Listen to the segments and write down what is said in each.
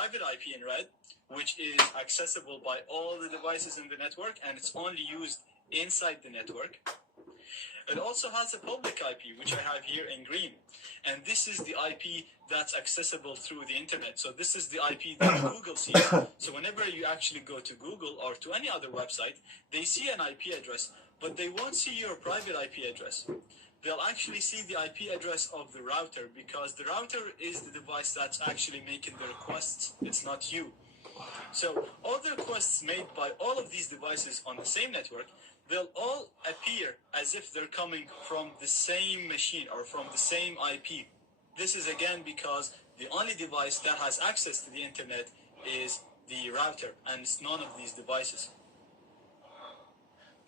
private IP in red, which is accessible by all the devices in the network, and it's only used inside the network. It also has a public IP, which I have here in green. And this is the IP that's accessible through the internet. So this is the IP that Google sees. So whenever you actually go to Google or to any other website, they see an IP address, but they won't see your private IP address. They'll actually see the IP address of the router, because the router is the device that's actually making the requests. It's not you. So all the requests made by all of these devices on the same network, they'll all appear as if they're coming from the same machine or from the same IP. This is again because the only device that has access to the internet is the router, and it's none of these devices.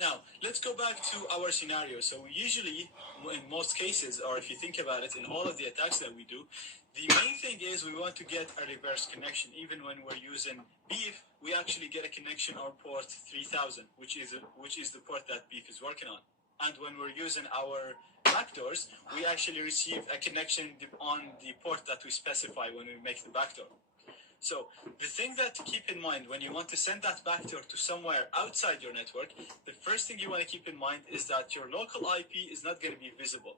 Now, let's go back to our scenario. So usually, in most cases, or if you think about it, in all of the attacks that we do, the main thing is we want to get a reverse connection. Even when we're using beef, we actually get a connection on port 3000, which is the port that beef is working on. And when we're using our backdoors, we actually receive a connection on the port that we specify when we make the backdoor. So the thing that to keep in mind when you want to send that backdoor to somewhere outside your network, the first thing you want to keep in mind is that your local IP is not going to be visible.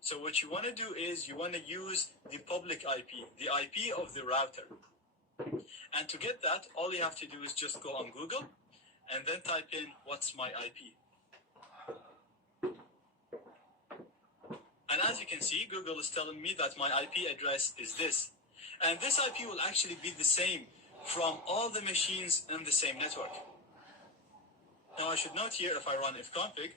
So what you want to do is you want to use the public IP, the IP of the router. And to get that, all you have to do is just go on Google and then type in what's my IP. And as you can see, Google is telling me that my IP address is this. And this IP will actually be the same from all the machines in the same network. Now I should note here, if I run ifconfig,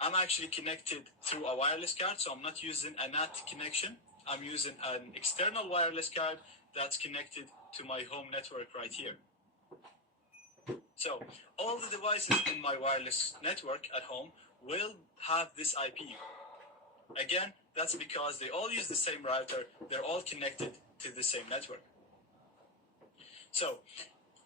I'm actually connected through a wireless card, so I'm not using a NAT connection. I'm using an external wireless card that's connected to my home network right here. So all the devices in my wireless network at home will have this IP. Again, that's because they all use the same router. They're all connected to the same network. So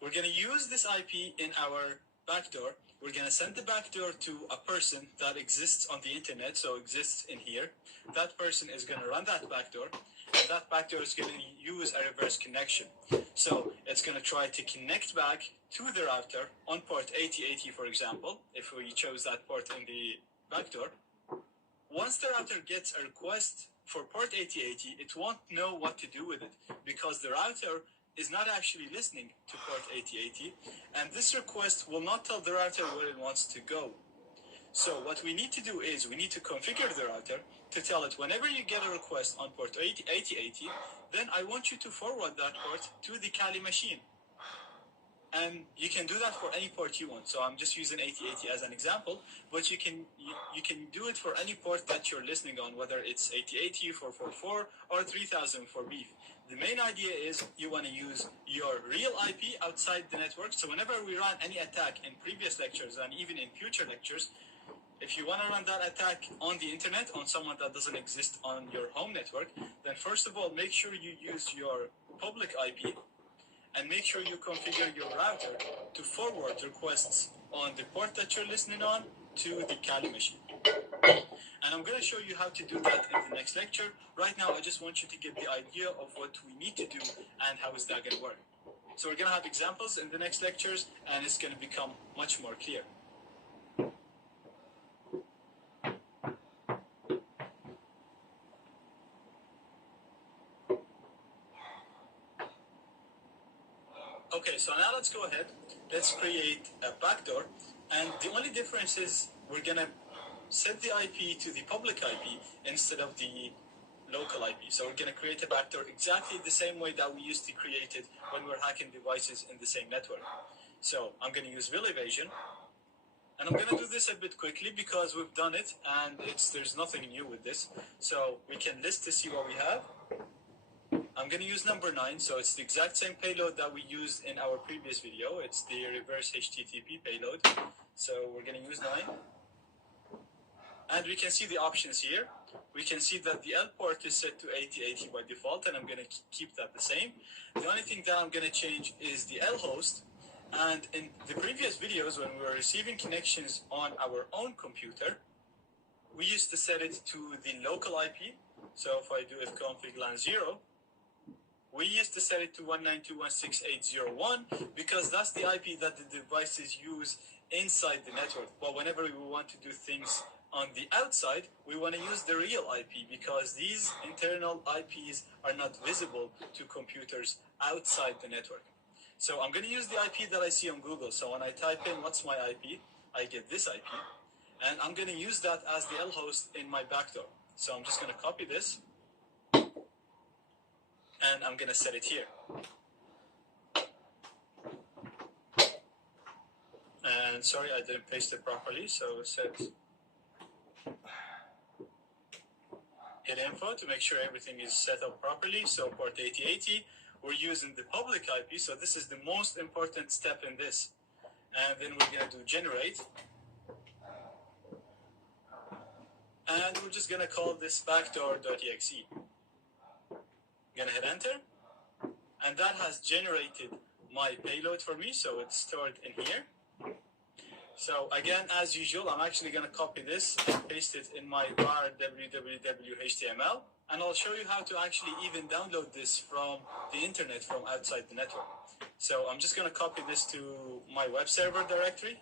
we're going to use this IP in our backdoor. We're going to send the backdoor to a person that exists on the internet, so exists in here. That person is going to run that backdoor, and that backdoor is going to use a reverse connection. So it's going to try to connect back to the router on port 8080, for example, if we chose that port in the backdoor. Once the router gets a request for port 8080, it won't know what to do with it, because the router is not actually listening to port 8080, and this request will not tell the router where it wants to go. So what we need to do is we need to configure the router to tell it whenever you get a request on port 8080, then I want you to forward that port to the Kali machine. And you can do that for any port you want. So I'm just using 8080 as an example, but you can do it for any port that you're listening on, whether it's 8080, 444, or 3000 for beef. The main idea is you want to use your real IP outside the network. So whenever we run any attack in previous lectures and even in future lectures, if you want to run that attack on the internet, on someone that doesn't exist on your home network, then first of all, make sure you use your public IP, and make sure you configure your router to forward requests on the port that you're listening on to the Kali machine. And I'm going to show you how to do that in the next lecture. Right now, I just want you to get the idea of what we need to do and how is that going to work. So we're going to have examples in the next lectures, and it's going to become much more clear. Okay, so now let's go ahead. Let's create a backdoor, and the only difference is we're going to set the IP to the public IP instead of the local IP. So we're going to create a backdoor exactly the same way that we used to create it when we're hacking devices in the same network. So I'm going to use real evasion, and I'm going to do this a bit quickly because we've done it, and there's nothing new with this. So we can list to see what we have. I'm going to use number 9, so it's the exact same payload that we used in our previous video. It's the reverse HTTP payload. So we're going to use 9. And we can see the options here. We can see that the L port is set to 8080 by default, and I'm going to keep that the same. The only thing that I'm going to change is the L host. And in the previous videos, when we were receiving connections on our own computer, we used to set it to the local IP. So if I do ifconfig LAN 0, We used to set it to 192.168.0.1 because that's the IP that the devices use inside the network. But whenever we want to do things on the outside, we want to use the real IP because these internal IPs are not visible to computers outside the network. So I'm going to use the IP that I see on Google. So when I type in what's my IP, I get this IP. And I'm going to use that as the L host in my backdoor. So I'm just going to copy this. And I'm going to set it here. And sorry, I didn't paste it properly. So set hit info to make sure everything is set up properly. So port 8080, we're using the public IP. So this is the most important step in this. And then we're going to do generate. And we're just going to call this backdoor.exe. Going to hit enter. And that has generated my payload for me. So it's stored in here. So again, as usual, I'm actually going to copy this and paste it in my var www.html. And I'll show you how to actually even download this from the internet from outside the network. So I'm just going to copy this to my web server directory.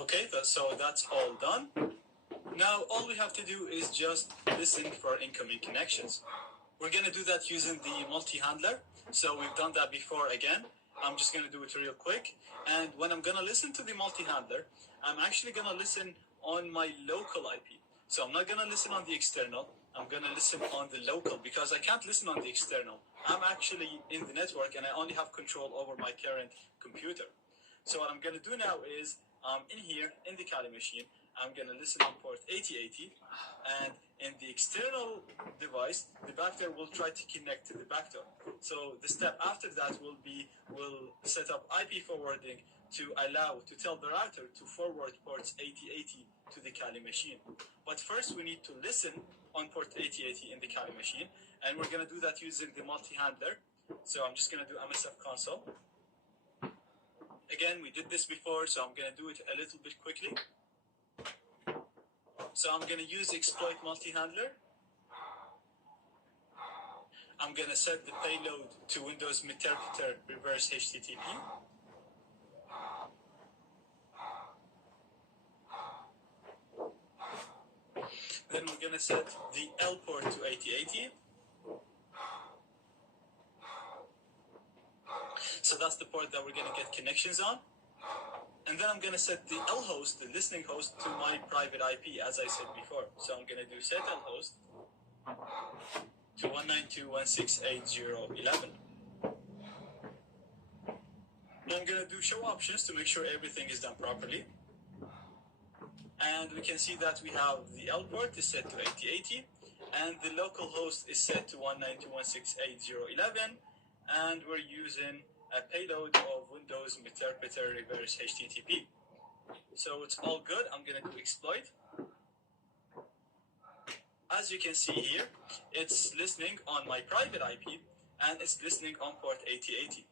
Okay, so that's all done. Now all we have to do is just listen for incoming connections. We're going to do that using the multi-handler. So we've done that before again. I'm just going to do it real quick. And when I'm going to listen to the multi-handler, I'm actually going to listen on my local IP. So I'm not going to listen on the external. I'm going to listen on the local because I can't listen on the external. I'm actually in the network and I only have control over my current computer. So what I'm going to do now is in here, in the Kali machine, I'm going to listen on port 8080, and in the external device, the backdoor will try to connect to the backdoor. So the step after that will set up IP forwarding to tell the router to forward ports 8080 to the Kali machine. But first we need to listen on port 8080 in the Kali machine, and we're going to do that using the multi-handler. So I'm just going to do MSF console. Again, we did this before, so I'm going to do it a little bit quickly. So I'm going to use exploit multi-handler. I'm going to set the payload to Windows Interpreter reverse HTTP. Then we're going to set the L port to 8080. So that's the port that we're going to get connections on. And then I'm going to set the L host, the listening host, to my private IP, as I said before. So I'm going to do set L host to 192.168.0.11. And I'm going to do show options to make sure everything is done properly. And we can see that we have the L port is set to 8080, and the local host is set to 192.168.0.11, and we're using a payload of Windows Interpreter reverse HTTP. So it's all good. I'm going to do exploit. As you can see here, it's listening on my private IP and it's listening on port 8080.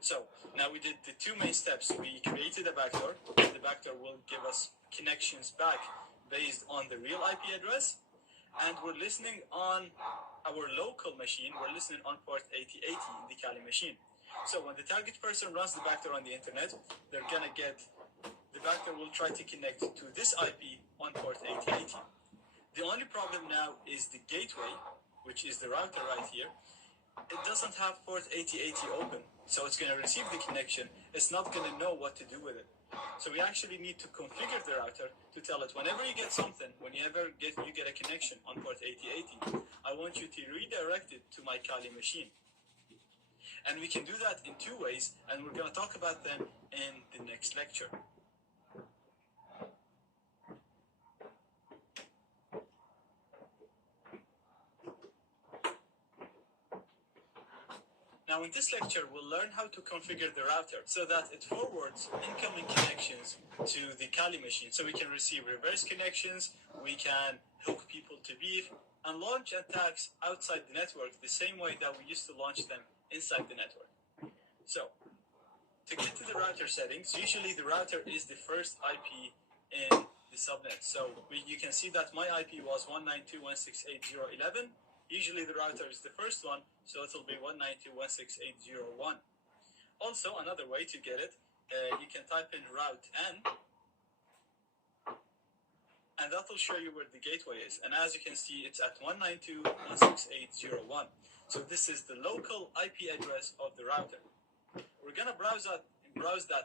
So now we did the two main steps. We created a backdoor, and the backdoor will give us connections back based on the real IP address, and we're listening on our local machine. We're listening on port 8080 in the Kali machine. So when the target person runs the backdoor on the internet, the backdoor will try to connect to this IP on port 8080. The only problem now is the gateway, which is the router right here. It doesn't have port 8080 open, so it's going to receive the connection. It's not going to know what to do with it. So we actually need to configure the router to tell it whenever you get something, whenever you get a connection on port 8080, I want you to redirect it to my Kali machine. And we can do that in two ways, and we're going to talk about them in the next lecture. Now in this lecture, we'll learn how to configure the router so that it forwards incoming connections to the Kali machine. So we can receive reverse connections, we can hook people to beef, and launch attacks outside the network the same way that we used to launch them inside the network. So, to get to the router settings, usually the router is the first IP in the subnet. So you can see that my IP was 192.168.0.11. Usually the router is the first one, so it'll be 192.168.0.1. Also, another way to get it, you can type in route N, and that will show you where the gateway is. And as you can see, it's at 192.168.0.1. So this is the local IP address of the router. We're gonna browse that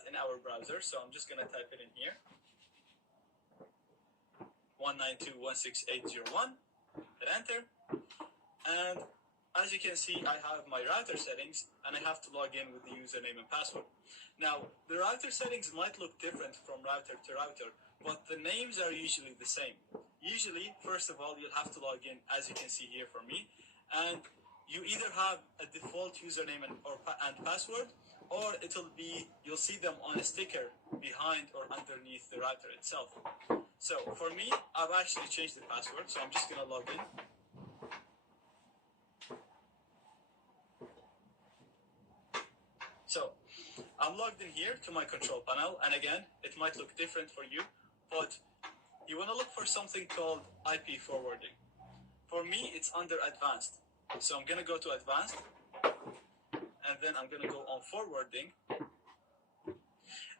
in our browser. So I'm just gonna type it in here, 192.168.0.1, hit enter. And as you can see, I have my router settings, and I have to log in with the username and password. Now, the router settings might look different from router to router, but the names are usually the same. Usually, first of all, you'll have to log in, as you can see here for me, and you either have a default username and password, or you'll see them on a sticker behind or underneath the router itself. So for me, I've actually changed the password, so I'm just gonna log in. So I'm logged in here to my control panel, and again, it might look different for you, but you want to look for something called IP forwarding. For me, it's under advanced. So I'm going to go to advanced, and then I'm going to go on forwarding.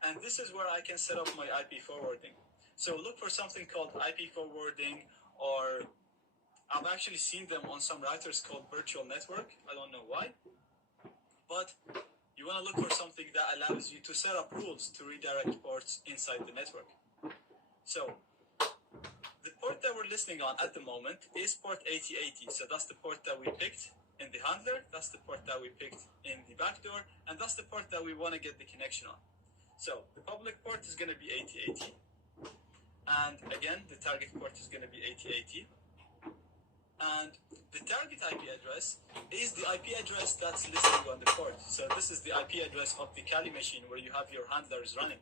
And this is where I can set up my IP forwarding. So look for something called IP forwarding, or I've actually seen them on some routers called virtual network. I don't know why, but you want to look for something that allows you to set up rules to redirect ports inside the network. So the port that we're listening on at the moment is port 8080. So that's the port that we picked in the handler, that's the port that we picked in the backdoor, and that's the port that we want to get the connection on. So the public port is going to be 8080. And again, the target port is going to be 8080. And the target IP address is the IP address that's listed on the port. So this is the IP address of the Kali machine where you have your handlers running.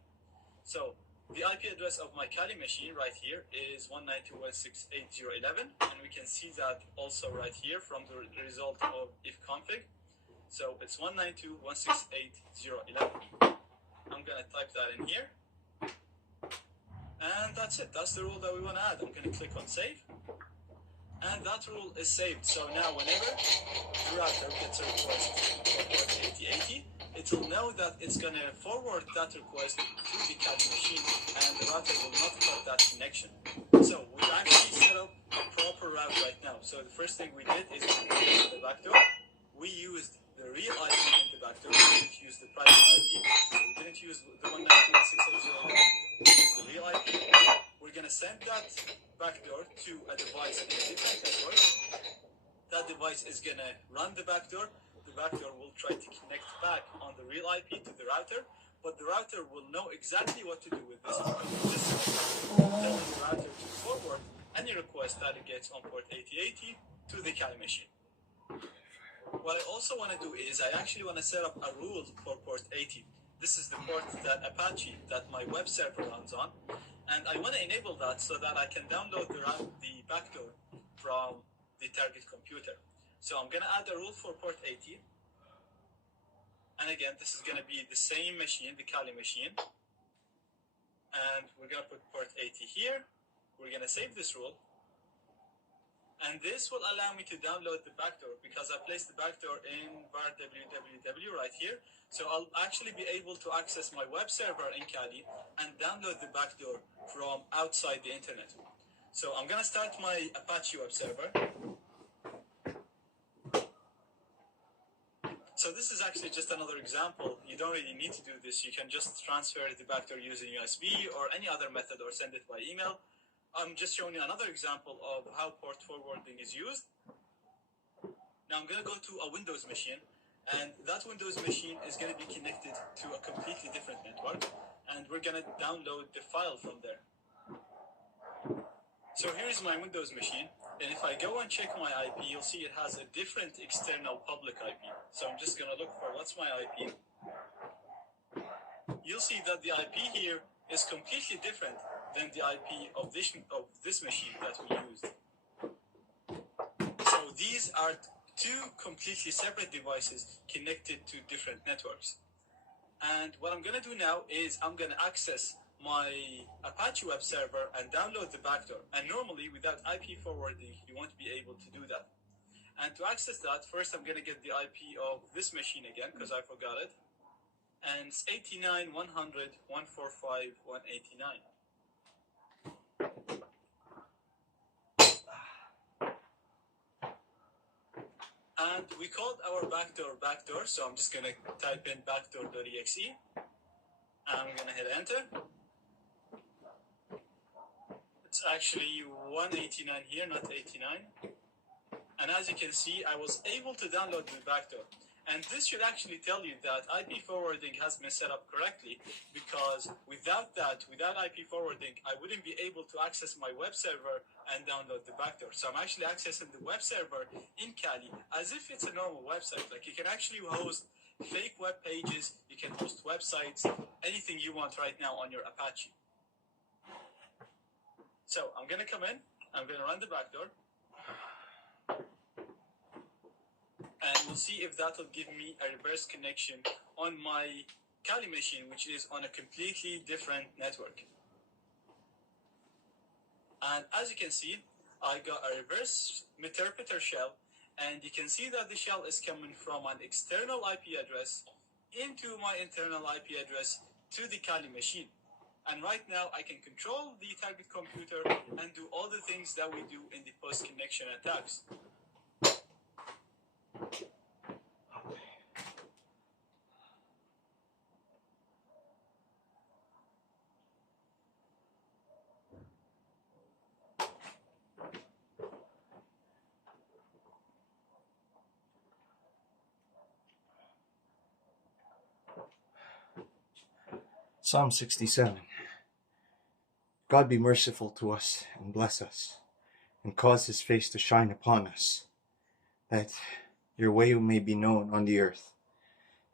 So the IP address of my Kali machine right here is 192.168.0.11, and we can see that also right here from the result of ifconfig. So it's 192.168.0.11. I'm going to type that in here. And that's it. That's the rule that we want to add. I'm going to click on save. And that rule is saved. So now whenever the router gets a request for port 8080, it will know that it's going to forward that request to the Kali machine, and the router will not cut that connection. So we actually set up a proper route right now. So the first thing we did is we used the backdoor. We used the real IP in the backdoor. We didn't use the private IP. So we didn't use the 192.168.0.11. We used the real IP. We're going to send that backdoor to a device in a different network. That device is going to run the backdoor. The backdoor will try to connect back on the real IP to the router, but the router will know exactly what to do with this telling the router to forward any request that it gets on port 8080 to the Kali machine. What I also want to do is I actually want to set up a rule for port 80. This is the port that Apache, that my web server runs on. And I want to enable that so that I can download the backdoor from the target computer. So I'm going to add a rule for port 80. And again, this is going to be the same machine, the Kali machine. And we're going to put port 80 here. We're going to save this rule. And this will allow me to download the backdoor because I placed the backdoor in var www right here. So I'll actually be able to access my web server in Kali and download the backdoor from outside the internet. So I'm going to start my Apache web server. So this is actually just another example. You don't really need to do this. You can just transfer the backdoor using USB or any other method or send it by email. I'm just showing you another example of how port forwarding is used. Now I'm going to go to a Windows machine, and that Windows machine is going to be connected to a completely different network, and we're going to download the file from there. So here's my Windows machine, and if I go and check my IP, you'll see it has a different external public IP. So I'm just going to look for what's my IP. You'll see that the IP here is completely different than the IP of this machine that we used. So these are two completely separate devices connected to different networks. And what I'm going to do now is I'm going to access my Apache web server and download the backdoor. And normally without IP forwarding, you won't be able to do that. And to access that, first I'm going to get the IP of this machine again because I forgot it. And it's 89.100.145.189. And we called our backdoor, so I'm just going to type in backdoor.exe. And I'm going to hit enter. It's actually 189 here, not 89. And as you can see, I was able to download the backdoor. And this should actually tell you that IP forwarding has been set up correctly, because without that, without IP forwarding, I wouldn't be able to access my web server and download the backdoor. So I'm actually accessing the web server in Kali as if it's a normal website. Like, you can actually host fake web pages, you can host websites, anything you want right now on your Apache. So I'm going to come in, I'm going to run the backdoor. And we'll see if that will give me a reverse connection on my Kali machine, which is on a completely different network. And as you can see, I got a reverse interpreter shell, and you can see that the shell is coming from an external IP address into my internal IP address to the Kali machine. And right now I can control the target computer and do all the things that we do in the post-connection attacks. Psalm 67. God be merciful to us and bless us, and cause his face to shine upon us, that your way may be known on the earth,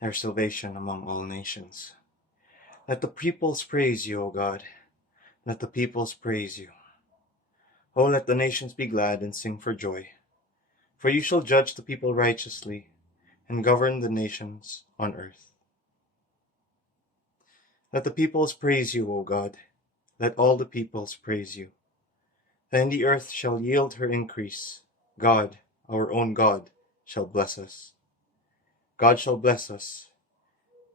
their salvation among all nations. Let the peoples praise you, O God. Let the peoples praise you. O let the nations be glad and sing for joy. For you shall judge the people righteously, and govern the nations on earth. Let the peoples praise you, O God. Let all the peoples praise you. Then the earth shall yield her increase. God, our own God, shall bless us. God shall bless us,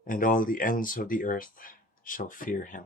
and all the ends of the earth shall fear him.